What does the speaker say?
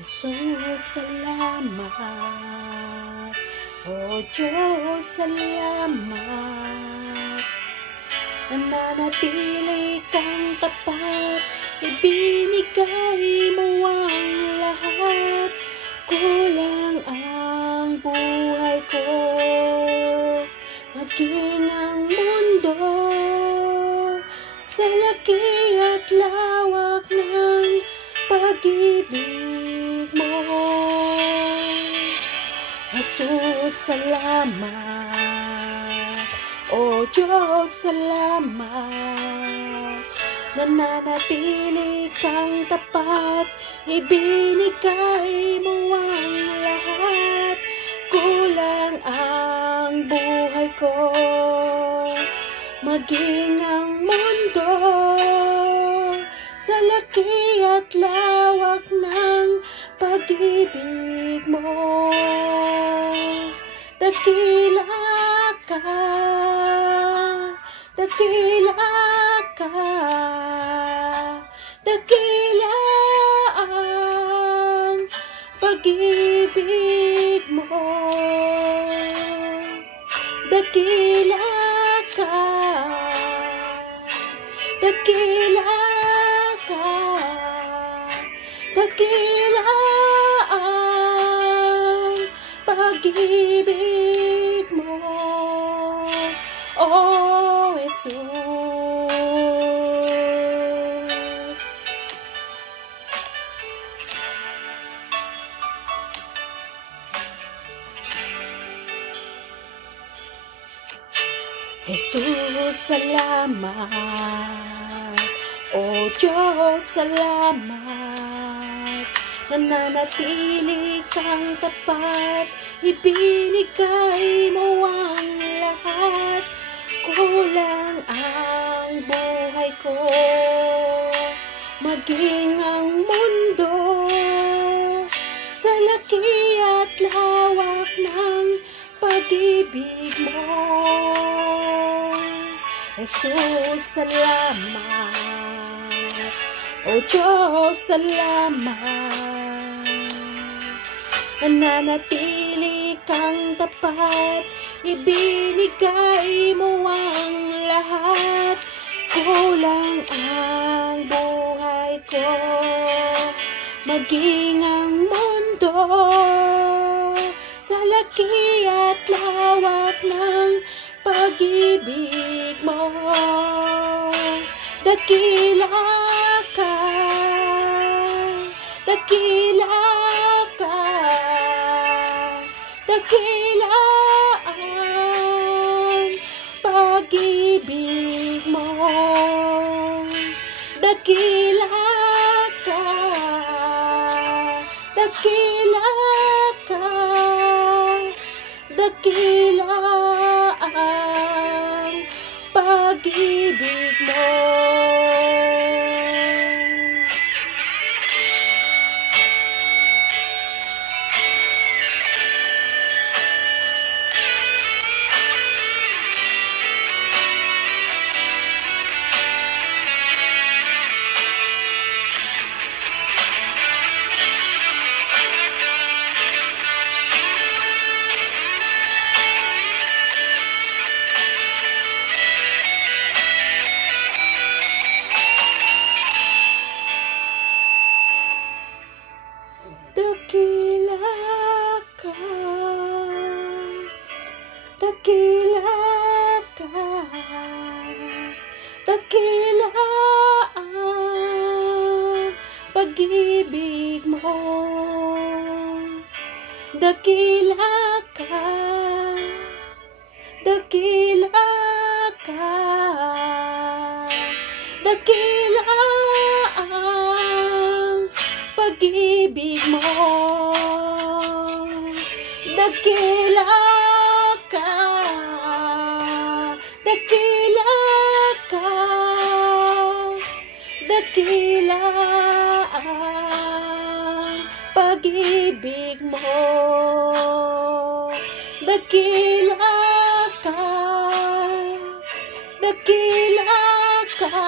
Jesus, salamat. O Diyos, salamat. Nananatili kang tapat, ibinigay mo ang lahat. Kulang ang buhay ko, maging ang mundo sa laki at lawak ng pag-ibig mo. Jesus, salamat. O Diyos, salamat. Nananatili kang tapat, ibinigay mo ang lahat. Kulang ang buhay ko, maging ang mundo sa laki at lawak ng pag-ibig mo. Dakila ka, dakila ka, dakila ang pag-ibig mo. Dakila ka, dakila ka, dakila ang pag-ibig mo. Oh, Jesus. Jesus, salamat. O Diyos, salamat. Nananatili kang tapat, ibinigay mo ang lahat. Kulang ang buhay ko, maging ang mundo sa laki at lawak ng pag-ibig mo. Jesus, salamat. O Diyos, salamat. Nananatili kang tapat, ibinigay mo ang lahat. Kulang ang buhay ko, maging ang mundo sa laki at lawak ng pag-ibig mo. Dakila ka, dakila ka, dakila ang pag-ibig mo. Dakila ka, dakila ka, dakila ang pag-ibig mo. Dakila ka, dakila ka, dakila ang pag-ibig mo. Dakila ka, dakila ka, dakila ang pag-ibig mo. Dakila ka, dakila ka, dakila ang pag-ibig mo. Dakila ka, dakila ka,